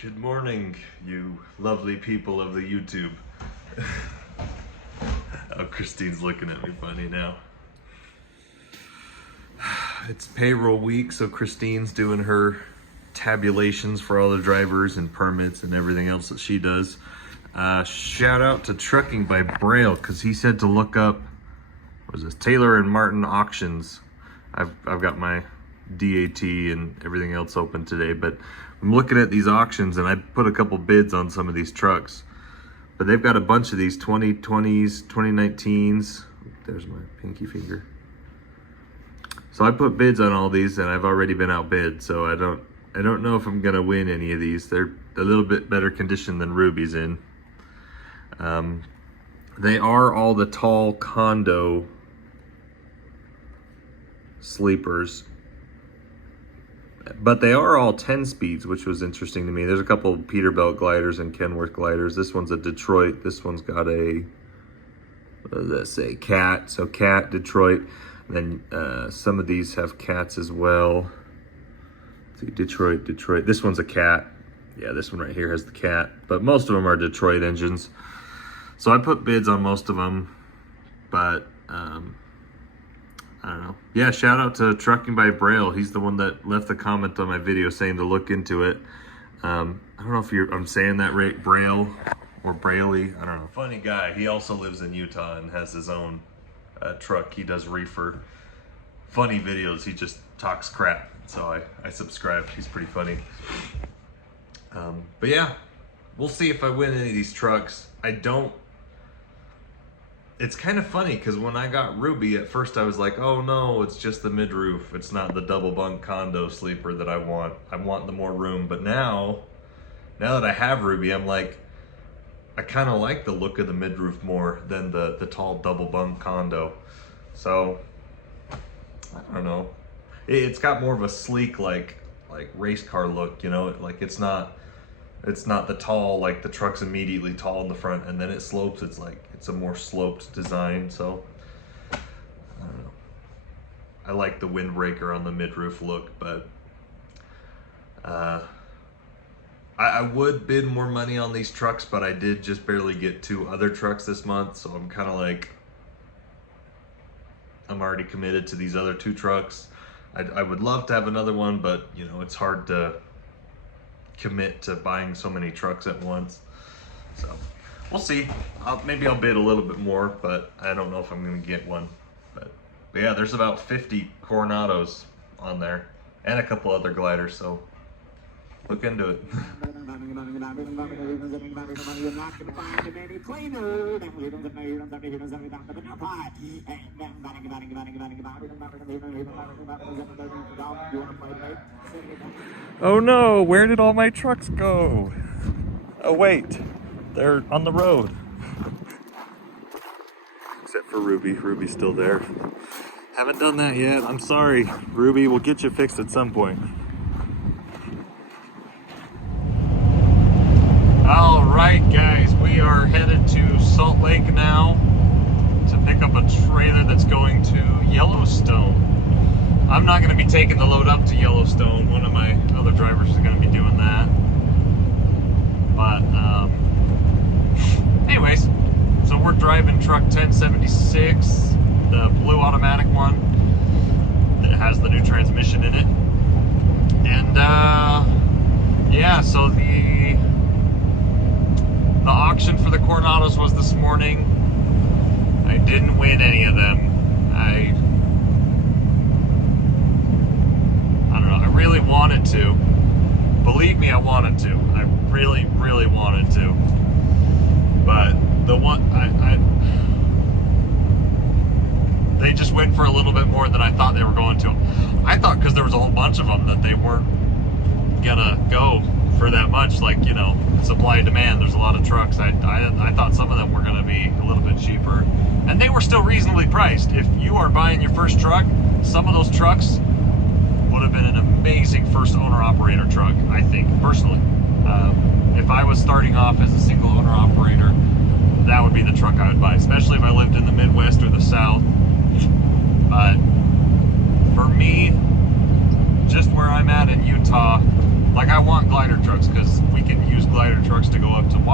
Good morning, you lovely people of the YouTube. Oh, Christine's looking at me funny now. It's payroll week, so Christine's doing her tabulations for all the drivers and permits and everything else that she does. Shout out to Trucking by Braille, because he said to look up, what was this, Taylor and Martin auctions. I've got my DAT and everything else open today, but I'm looking at these auctions and I put a couple bids on some of these trucks. But they've got a bunch of these 2020s, 2019s. There's my pinky finger. So I put bids on all these and I've already been outbid, so I don't know if I'm gonna win any of these. They're a little bit better condition than Ruby's in. They are all the tall condo sleepers, but they are all 10 speeds, which was interesting to me. There's a couple of Peterbilt gliders and Kenworth gliders. This one's a Detroit. This one's got a, what does that say, cat. So cat, Detroit. And then some of these have cats as well. Let's see, Detroit. This one's a cat. Yeah, this one right here has the cat. But most of them are Detroit engines. So I put bids on most of them, but I don't know. Yeah, shout out to Trucking by Braille. He's the one that left the comment on my video saying to look into it. I don't know if I'm saying that right, Braille or Braille. I don't know. Funny guy. He also lives in Utah and has his own truck. He does reefer. Funny videos. He just talks crap. So I subscribed. He's pretty funny. But yeah, we'll see if I win any of these trucks. It's kind of funny because when I got Ruby, at first I was like, oh no, it's just the mid-roof. It's not the double bunk condo sleeper that I want. I want the more room. But now that I have Ruby, I'm like, I kind of like the look of the mid-roof more than the tall double bunk condo. So, I don't know. It's got more of a sleek, like race car look, you know? Like it's not the tall, like the truck's immediately tall in the front and then it slopes. It's a more sloped design, so I don't know. I like the windbreaker on the mid-roof look, but I would bid more money on these trucks, but I did just barely get 2 other trucks this month, so I'm kind of like, I'm already committed to these other 2 trucks. I would love to have another one, but you know, it's hard to commit to buying so many trucks at once. So we'll see. Maybe I'll bid a little bit more, but I don't know if I'm gonna get one. But yeah, there's about 50 Coronados on there and a couple other gliders, so look into it. Oh no, where did all my trucks go? Oh wait, they're on the road. Except for Ruby. Ruby's still there. Haven't done that yet. I'm sorry. Ruby, we'll get you fixed at some point. All right, guys, we are headed to Salt Lake now to pick up a trailer that's going to Yellowstone. I'm not going to be taking the load up to Yellowstone. One of my other drivers is going to be doing that. But, anyways, so we're driving truck 1076, the blue automatic one that has the new transmission in it. And, yeah, so the auction for the Coronados was this morning. I didn't win any of them. I don't know, I really wanted to. Believe me, I wanted to. I really, really wanted to. But the one, they just went for a little bit more than I thought they were going to. I thought because there was a whole bunch of them that they weren't gonna go for that much, like, you know, supply and demand. There's a lot of trucks. I thought some of them were gonna be a little bit cheaper. And they were still reasonably priced. If you are buying your first truck, some of those trucks would have been an amazing first owner-operator truck, I think, personally. If I was starting off as a single owner-operator, that would be the truck I would buy, especially if I lived in the Midwest or the South. But for me, just where I'm at in Utah, like, I want glider trucks because we can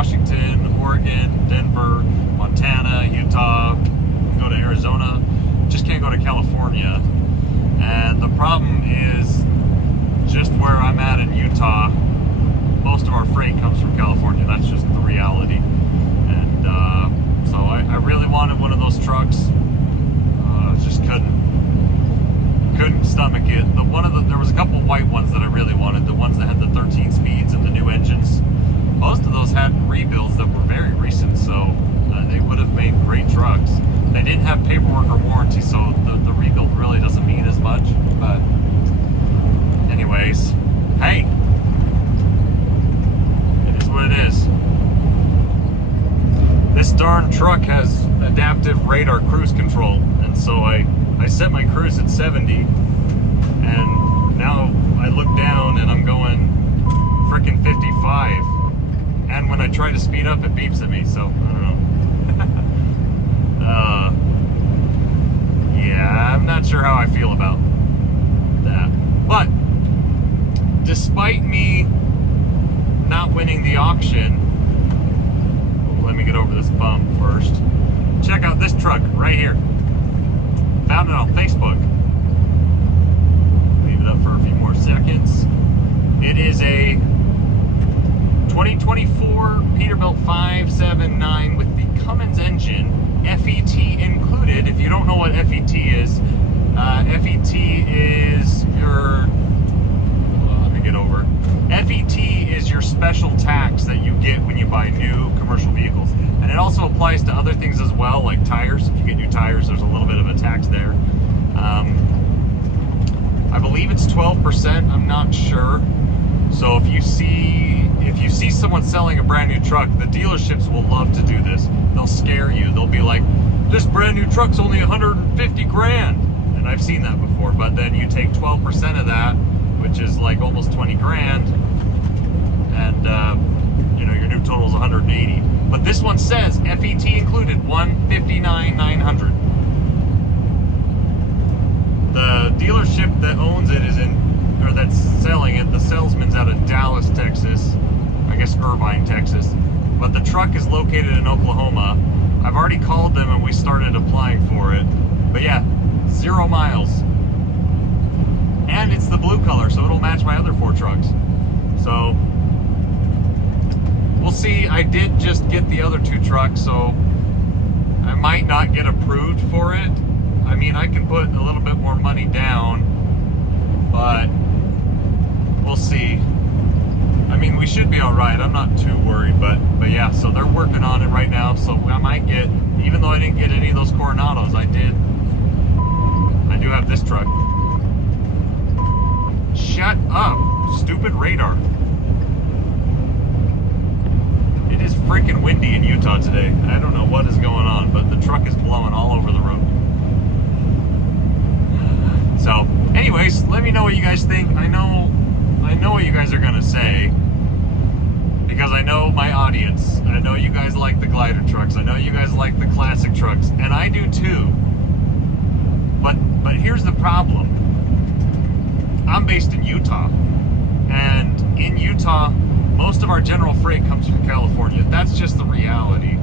Washington, Oregon, Denver, Montana, Utah, go to Arizona, just can't go to California. And the problem is, just where I'm at in Utah, most of our freight comes from California. That's just the reality. And so I really wanted one of those trucks. Just couldn't stomach it. There was a couple of white ones that I really wanted, the ones that had the 13 speeds and the new engines. Most of those had rebuilds that were very recent, so they would have made great trucks. They didn't have paperwork or warranty, so the rebuild really doesn't mean as much. But anyways, hey, it is what it is. This darn truck has adaptive radar cruise control, and so I set my cruise at 70, and now I look down and I'm going frickin' 55, and when I try to speed up it beeps at me, so I don't know. Yeah, I'm not sure how I feel about that, but despite me not winning the auction, let me get over this bump first. Check out this truck right here. Found it on Facebook. Leave it up for a few more seconds. It is a 2024 Peterbilt 579 with the Cummins engine, FET included. If you don't know what FET is your, let me get over. FET is your special tax that you get when you buy new commercial vehicles. And it also applies to other things as well, like tires. If you get new tires, there's a little bit of a tax there. I believe it's 12%, I'm not sure. So if you see someone selling a brand new truck, the dealerships will love to do this. They'll scare you. They'll be like, this brand new truck's only 150 grand. And I've seen that before, but then you take 12% of that, which is like almost 20 grand, and you know, your new total is 180. But this one says FET included, $159,900. The dealership that owns it is or that's selling it, the salesman's out of Dallas, Texas. I guess Irvine, Texas. But the truck is located in Oklahoma. I've already called them and we started applying for it. But yeah, 0 miles. And it's the blue color, so it'll match my other 4 trucks. So we'll see. I did just get the other 2 trucks, so I might not get approved for it. I mean, I can put a little bit more money down, but we'll see. I mean, we should be all right. I'm not too worried, but yeah, so they're working on it right now, so I might get, even though I didn't get any of those Coronados, I do have this truck. Shut up, stupid radar. It is freaking windy in Utah today. I don't know what is going on, but the truck is blowing all over the road. So, anyways, let me know what you guys think. I know what you guys are gonna say, because I know my audience. I know you guys like the glider trucks. I know you guys like the classic trucks, and I do too. But here's the problem. I'm based in Utah, and in Utah, most of our general freight comes from California. That's just the reality.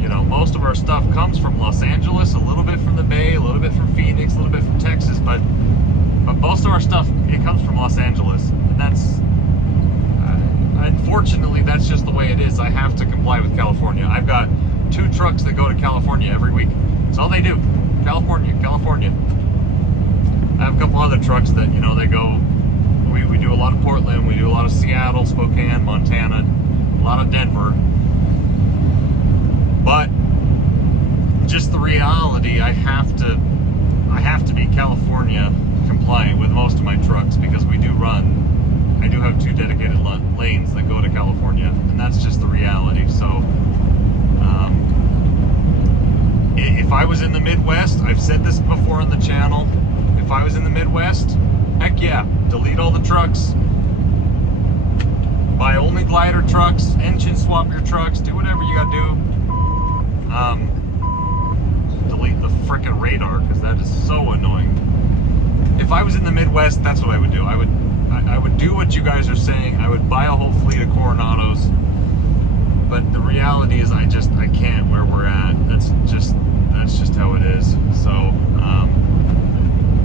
You know, most of our stuff comes from Los Angeles, a little bit from the Bay, a little bit from Phoenix, a little bit from Texas, but most of our stuff, it comes from Los Angeles. And that's, unfortunately, that's just the way it is. I have to comply with California. I've got 2 trucks that go to California every week. That's all they do. California, California. I have a couple other trucks that, you know, they go, we do a lot of Portland, we do a lot of Seattle, Spokane, Montana, a lot of Denver. But just the reality, I have to be California compliant with most of my trucks, because I do have 2 dedicated lanes that go to California, and that's just the reality. So if I was in the Midwest, I've said this before on the channel, if I was in the Midwest, heck yeah, delete all the trucks, buy only glider trucks, engine swap your trucks, do whatever you gotta do. Delete the frickin' radar, because that is so annoying. If I was in the Midwest, that's what I would do. I would do what you guys are saying. I would buy a whole fleet of Coronados. but the reality is I can't where we're at. That's just how it is. So,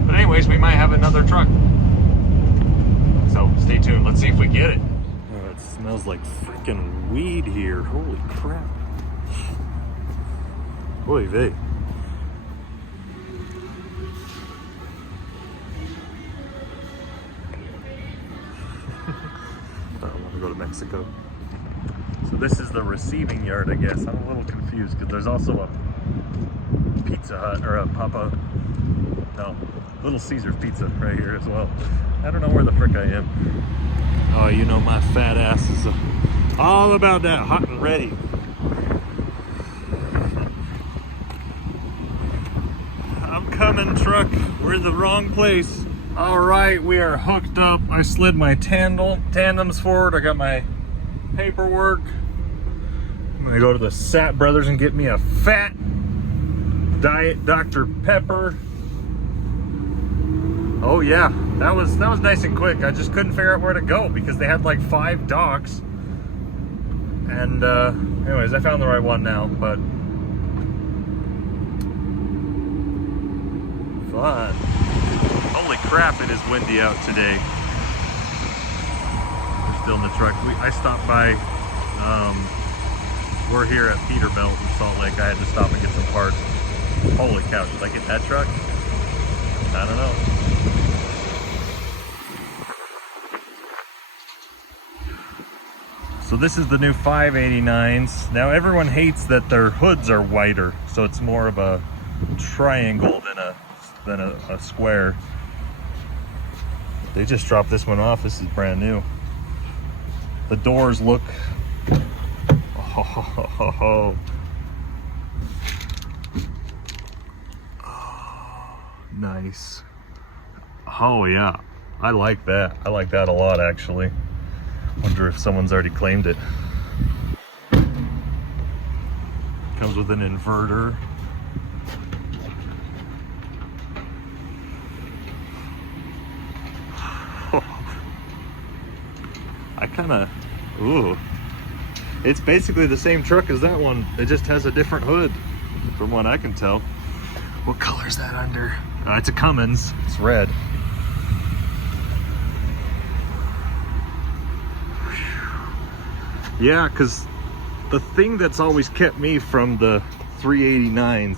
but anyways, we might have another truck. So stay tuned. Let's see if we get it. Oh, it smells like freaking weed here. Holy crap. Oy vey. I don't want to go to Mexico. So this is the receiving yard, I guess. I'm a little confused because there's also a Pizza Hut or a Little Caesars Pizza right here as well. I don't know where the frick I am. Oh, you know my fat ass is all about that hot and ready. I'm coming, truck. We're in the wrong place. All right, we are hooked up. I slid my tandems forward. I got my paperwork. I'm gonna go to the Sat Brothers and get me a fat Diet Dr. Pepper. Oh yeah, that was nice and quick. I just couldn't figure out where to go because they had like 5 docks. And anyways, I found the right one now, but fun. Holy crap, it is windy out today. We're still in the truck. I stopped by, we're here at Peterbilt in Salt Lake. I had to stop and get some parts. Holy cow, did I get that truck? I don't know. So this is the new 589s. Now everyone hates that their hoods are wider, so it's more of a triangle than a square. They just dropped this one off. This is brand new. The doors look, oh, nice. Oh yeah, I like that. I like that a lot, actually. Wonder if someone's already claimed it. Comes with an inverter. I kind of, ooh. It's basically the same truck as that one. It just has a different hood, from what I can tell. What color is that under? It's a Cummins. It's red. Yeah, because the thing that's always kept me from the 389s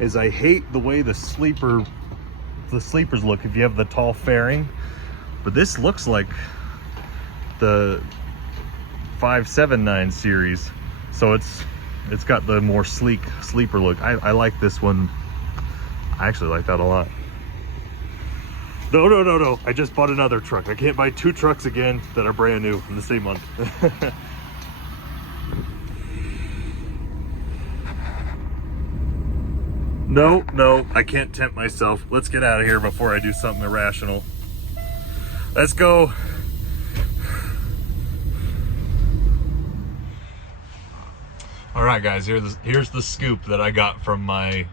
is I hate the way the sleepers look if you have the tall fairing. But this looks like the 579 series, so it's got the more sleek sleeper look. I like this one. I actually like that a lot. No, I just bought another truck. I can't buy 2 trucks again that are brand new in the same month. No, I can't tempt myself. Let's get out of here before I do something irrational. Let's go. All right, guys, here's the scoop that I got from my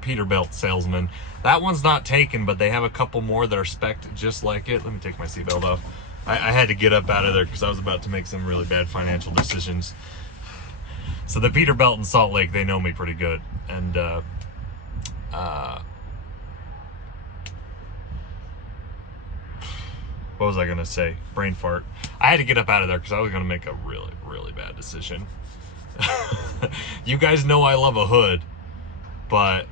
Peterbilt salesman. That one's not taken, but they have a couple more that are spec'd just like it. Let me take my seatbelt off. I had to get up out of there because I was about to make some really bad financial decisions. So the Peterbilt in Salt Lake, they know me pretty good. And what was I gonna say? Brain fart. I had to get up out of there because I was gonna make a really, really bad decision. You guys know I love a hood, but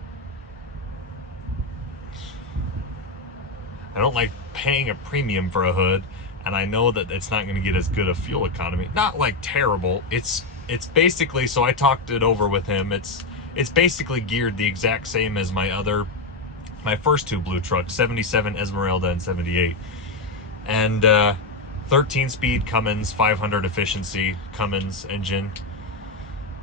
I don't like paying a premium for a hood, and I know that it's not gonna get as good a fuel economy. Not like terrible. It's basically, so I talked it over with him. It's basically geared the exact same as my first 2 blue trucks, 77 Esmeralda and 78. And 13-speed Cummins, 500 efficiency Cummins engine,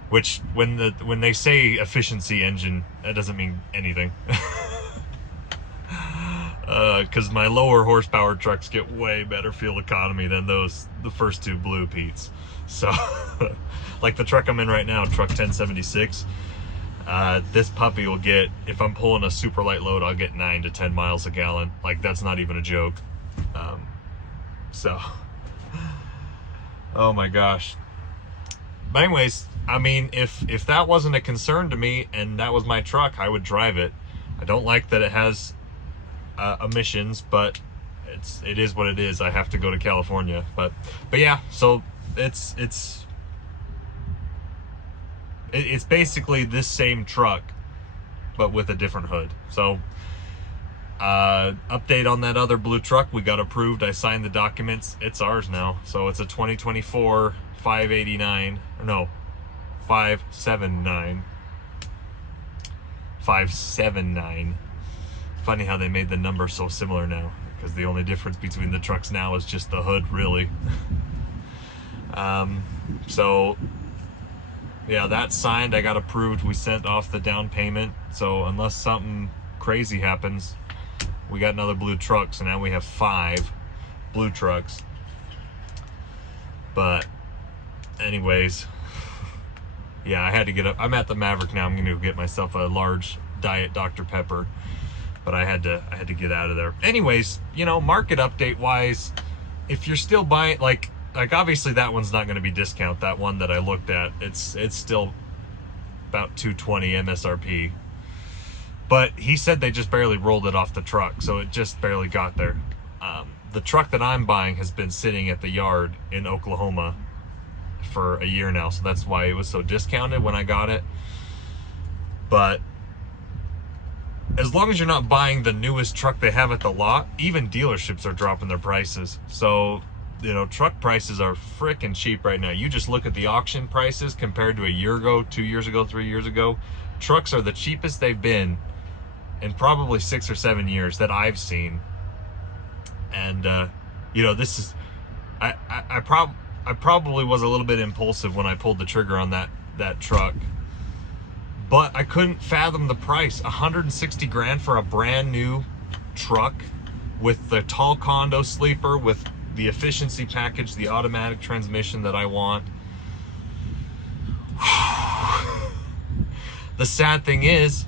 which when they say efficiency engine, that doesn't mean anything. Because my lower horsepower trucks get way better fuel economy than the first 2 blue Pete's. So, like the truck I'm in right now, truck 1076, this puppy will get, if I'm pulling a super light load, I'll get 9 to 10 miles a gallon. Like, that's not even a joke. So Oh my gosh. But anyways, I mean, if that wasn't a concern to me and that was my truck, I would drive it. I don't like that it has emissions, but it is what it is. I have to go to California, but yeah. So it's basically this same truck, but with a different hood. So update on that other blue truck. We got approved. I signed the documents. It's ours now. So it's a 2024 589. No, 579. 579. Funny how they made the number so similar now, because the only difference between the trucks now is just the hood, really. So yeah, that's signed. I got approved. We sent off the down payment. So unless something crazy happens, we got another blue truck. So now we have 5 blue trucks. But anyways, yeah, I had to get up. I'm at the Maverick now. I'm going to get myself a large Diet Dr. Pepper, but I had to get out of there. Anyways, you know, market update wise, if you're still buying, like obviously that one's not going to be discount. That one that I looked at, it's still about $220 MSRP. But he said they just barely rolled it off the truck, so it just barely got there. The truck that I'm buying has been sitting at the yard in Oklahoma for a year now, so that's why it was so discounted when I got it. But as long as you're not buying the newest truck they have at the lot, even dealerships are dropping their prices. So, you know, truck prices are freaking cheap right now. You just look at the auction prices compared to a year ago, 2 years ago, 3 years ago. Trucks are the cheapest they've been in probably 6 or 7 years that I've seen. And you know, this is I probably was a little bit impulsive when I pulled the trigger on that truck, but I couldn't fathom the price. 160 grand for a brand new truck with the tall condo sleeper, with the efficiency package, the automatic transmission that I want. The sad thing is,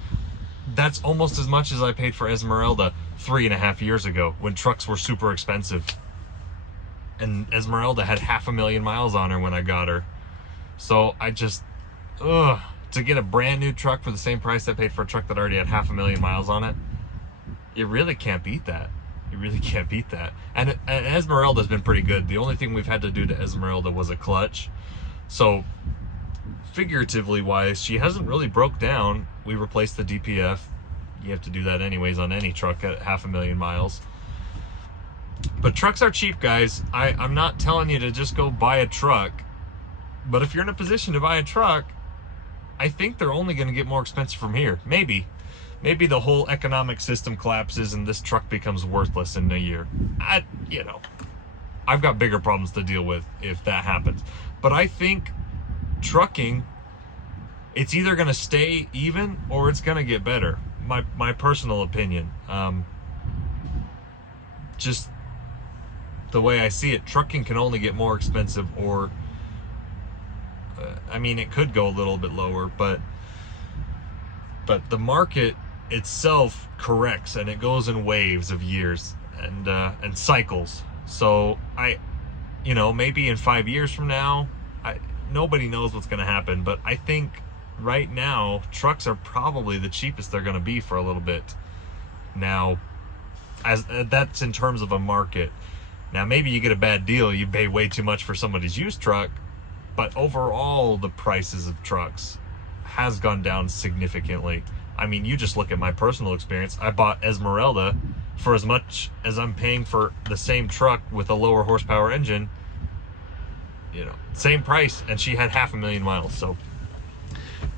that's almost as much as I paid for Esmeralda 3.5 years ago, when trucks were super expensive. And Esmeralda had 500,000 miles on her when I got her. So I just, to get a brand new truck for the same price I paid for a truck that already had 500,000 miles on it, you really can't beat that. You really can't beat that. And Esmeralda's been pretty good. The only thing we've had to do to Esmeralda was a clutch. So figuratively wise, she hasn't really broke down. We replaced the DPF. You have to do that anyways on any truck at 500,000 miles. But trucks are cheap, guys. I'm not telling you to just go buy a truck, but if you're in a position to buy a truck, I think they're only going to get more expensive from here. Maybe the whole economic system collapses and this truck becomes worthless in a year. You know, I've got bigger problems to deal with if that happens. But I think trucking, it's either going to stay even or it's going to get better. My personal opinion. Just the way I see it, trucking can only get more expensive, or I mean, it could go a little bit lower, but the market itself corrects, and it goes in waves of years and cycles. So you know, maybe in 5 years from now, nobody knows what's going to happen, but I think right now trucks are probably the cheapest they're going to be for a little bit now, as that's in terms of a market. Now maybe you get a bad deal, you pay way too much for somebody's used truck, but overall the prices of trucks has gone down significantly. I mean, you just look at my personal experience. I bought Esmeralda for as much as I'm paying for the same truck with a lower horsepower engine, you know, same price, and she had 500,000 miles. So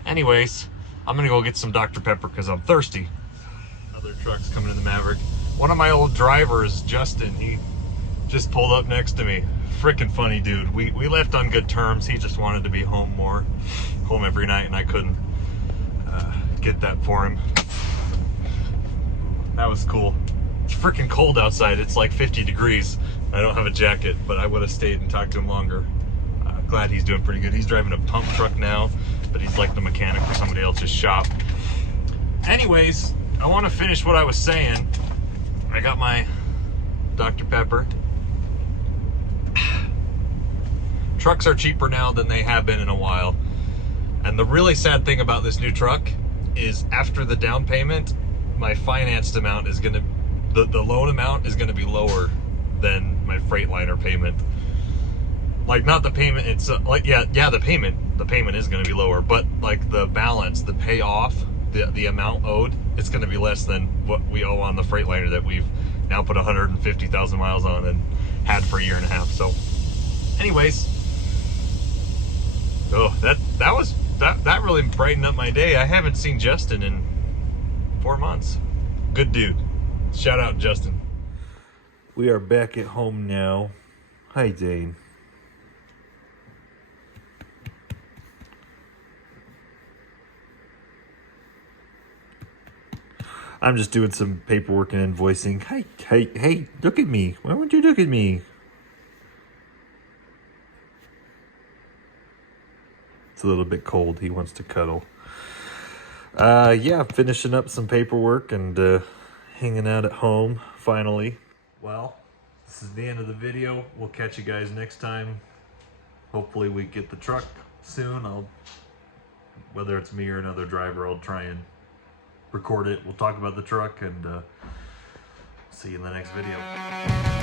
anyways, I'm gonna go get some Dr. Pepper because I'm thirsty. Other trucks coming in the Maverick. One of my old drivers, Justin, he just pulled up next to me. Freaking funny dude. We left on good terms. He just wanted to be home every night, and I couldn't get that for him. That was cool. It's freaking cold outside. It's like 50 degrees. I don't have a jacket, but I would have stayed and talked to him longer. Glad he's doing pretty good. He's driving a pump truck now, but he's like the mechanic for somebody else's shop. Anyways, I want to finish what I was saying. I got my Dr. Pepper. Trucks are cheaper now than they have been in a while. And the really sad thing about this new truck is after the down payment, my financed amount is gonna, the loan amount is gonna be lower than my Freightliner payment. Like, not the payment, it's like, yeah, the payment is gonna be lower, but like the balance, the payoff, the amount owed, it's gonna be less than what we owe on the Freightliner that we've now put 150,000 miles on and had for a year and a half. So anyways, oh, that really brightened up my day. I haven't seen Justin in 4 months. Good dude. Shout out Justin. We are back at home now. Hi, Dane. I'm just doing some paperwork and invoicing. Hey, look at me. Why won't you look at me? It's a little bit cold. He wants to cuddle. Yeah, finishing up some paperwork and hanging out at home, finally. Well, this is the end of the video. We'll catch you guys next time. Hopefully we get the truck soon. Whether it's me or another driver, I'll try and record it. We'll talk about the truck and see you in the next video.